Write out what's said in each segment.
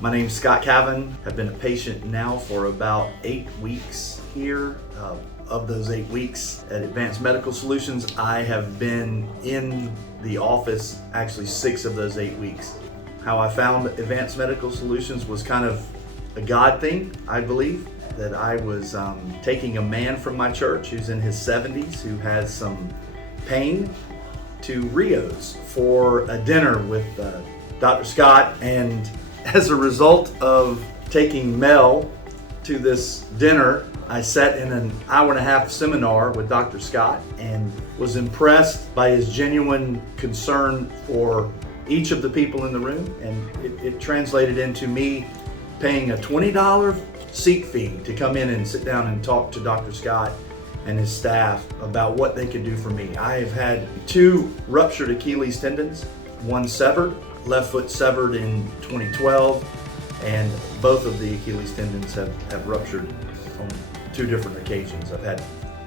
My name's Scott Cavan. I've been a patient now for about 8 weeks here. Of those 8 weeks at Advanced Medical Solutions, I have been in the office actually 6 of those 8 weeks. How I found Advanced Medical Solutions was kind of a God thing, I believe. That I was taking a man from my church who's in his 70s, who has some pain, to Rio's for a dinner with Dr. Scott, and as a result of taking Mel to this dinner, I sat in an hour-and-a-half seminar with Dr. Scott and was impressed by his genuine concern for each of the people in the room, and it translated into me paying a $20 seat fee to come in and sit down and talk to Dr. Scott and his staff about what they could do for me. I have had 2 ruptured Achilles tendons, 1 severed, left foot severed in 2012, and both of the Achilles tendons have ruptured on 2 different occasions. I've had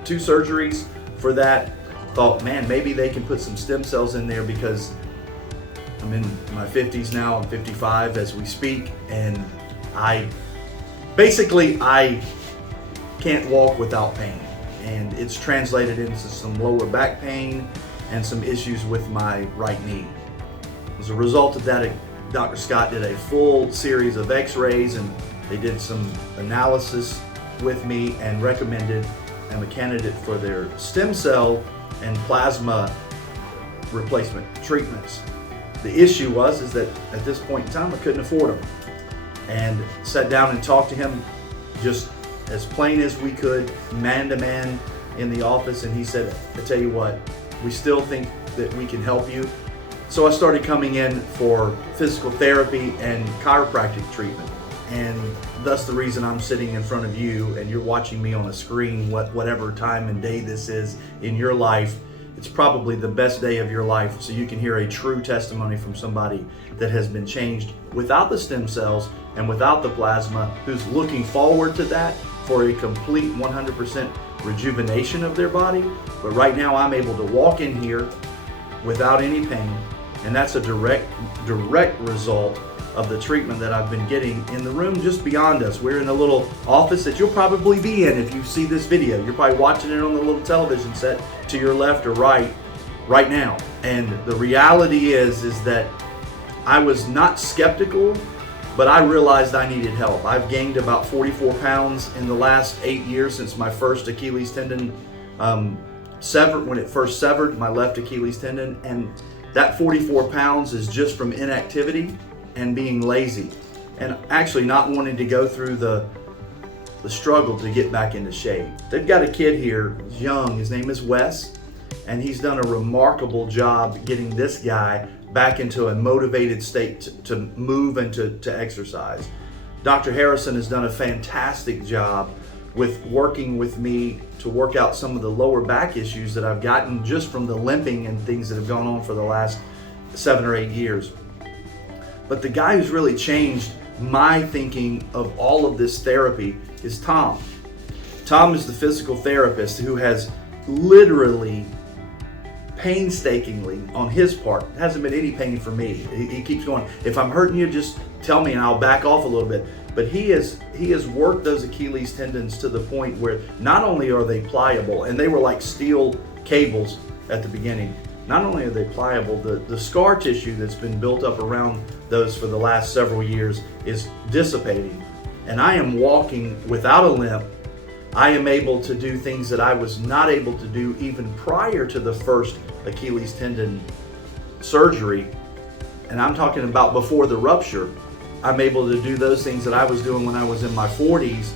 2 surgeries for that. Thought, man, maybe they can put some stem cells in there because I'm in my 50s now. I'm 55 as we speak, and I can't walk without pain, and it's translated into some lower back pain and some issues with my right knee. As a result of that, Dr. Scott did a full series of x-rays, and they did some analysis with me and recommended I'm a candidate for their stem cell and plasma replacement treatments. The issue is that at this point in time I couldn't afford them, and sat down and talked to him just as plain as we could, man to man in the office, and he said, I tell you what, we still think that we can help you. So I started coming in for physical therapy and chiropractic treatment, and thus the reason I'm sitting in front of you and you're watching me on a screen, whatever time and day this is in your life. It's probably the best day of your life, so you can hear a true testimony from somebody that has been changed without the stem cells and without the plasma, who's looking forward to that for a complete 100% rejuvenation of their body. But right now I'm able to walk in here without any pain, and that's a direct result of the treatment that I've been getting in the room just beyond us. We're in a little office that you'll probably be in if you see this video. You're probably watching it on the little television set to your left or right now. And the reality is that I was not skeptical, but I realized I needed help. I've gained about 44 pounds in the last 8 years since my first Achilles tendon severed, when it first severed my left Achilles tendon, and that 44 pounds is just from inactivity and being lazy and actually not wanting to go through the struggle to get back into shape. They've got a kid here, he's young, his name is Wes, and he's done a remarkable job getting this guy back into a motivated state to move and to exercise. Dr. Harrison has done a fantastic job with working with me to work out some of the lower back issues that I've gotten just from the limping and things that have gone on for the last 7 or 8 years. But the guy who's really changed my thinking of all of this therapy is Tom. Tom is the physical therapist who has literally, painstakingly, on his part, it hasn't been any pain for me. He keeps going, if I'm hurting you, just tell me and I'll back off a little bit. But he has worked those Achilles tendons to the point where not only are they pliable, and they were like steel cables at the beginning, not only are they pliable, the scar tissue that's been built up around those for the last several years is dissipating. And I am walking without a limp. I am able to do things that I was not able to do even prior to the first Achilles tendon surgery. And I'm talking about before the rupture. I'm able to do those things that I was doing when I was in my 40s,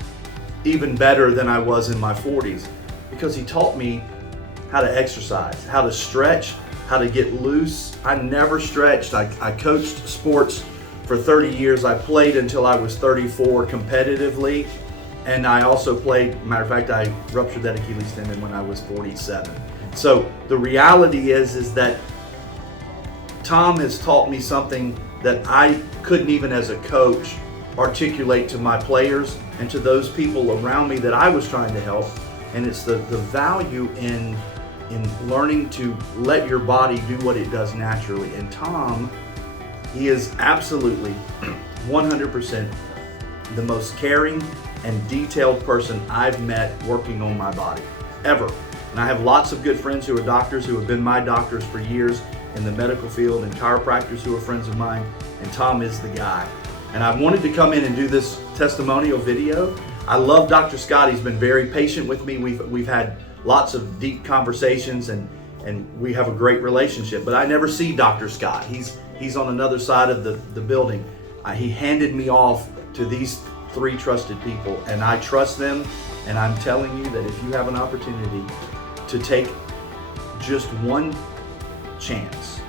even better than I was in my 40s, because he taught me how to exercise, how to stretch, how to get loose. I never stretched. I coached sports for 30 years. I played until I was 34 competitively, and I also played, matter of fact, I ruptured that Achilles tendon when I was 47. So the reality is that Tom has taught me something that I couldn't even as a coach articulate to my players and to those people around me that I was trying to help. And it's the value in learning to let your body do what it does naturally. And Tom, he is absolutely 100% the most caring and detailed person I've met working on my body, ever. And I have lots of good friends who are doctors who have been my doctors for years in the medical field, and chiropractors who are friends of mine, and Tom is the guy. And I wanted to come in and do this testimonial video. I love Dr. Scott. He's been very patient with me. We've had lots of deep conversations, and we have a great relationship. But I never see Dr. Scott. He's on another side of the building. He handed me off to these 3 trusted people, and I trust them. And I'm telling you that if you have an opportunity to take just one chance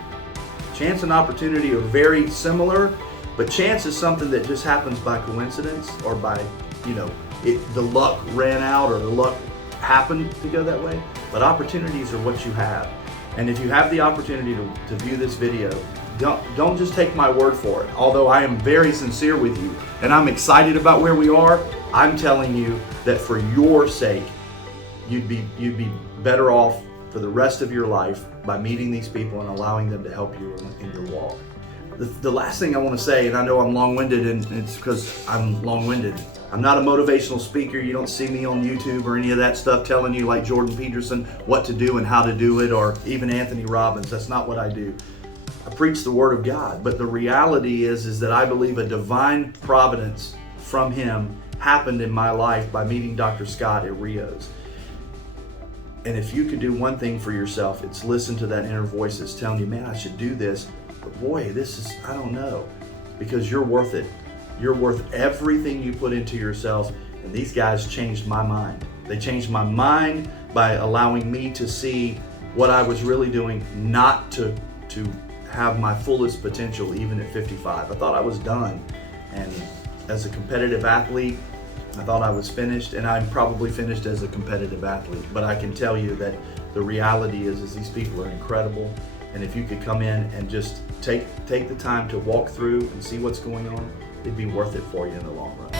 and opportunity are very similar, but chance is something that just happens by coincidence, or by, the luck ran out, or the luck happened to go that way. But opportunities are what you have. And if you have the opportunity to view this video, don't just take my word for it. Although I am very sincere with you and I'm excited about where we are, I'm telling you that for your sake, you'd be better off for the rest of your life by meeting these people and allowing them to help you in your walk. The last thing I want to say, and I know I'm long-winded, and it's because I'm long-winded. I'm not a motivational speaker. You don't see me on YouTube or any of that stuff telling you, like Jordan Peterson, what to do and how to do it, or even Anthony Robbins. That's not what I do. I preach the Word of God. But the reality is that I believe a divine providence from Him happened in my life by meeting Dr. Scott at Rio's. And if you could do one thing for yourself, it's listen to that inner voice that's telling you, man, I should do this. But boy, I don't know. Because you're worth it. You're worth everything you put into yourself. And these guys changed my mind. They changed my mind by allowing me to see what I was really doing, not to have my fullest potential even at 55. I thought I was done. And as a competitive athlete, I thought I was finished, and I'm probably finished as a competitive athlete. But I can tell you that the reality is these people are incredible. And if you could come in and just take the time to walk through and see what's going on, it'd be worth it for you in the long run.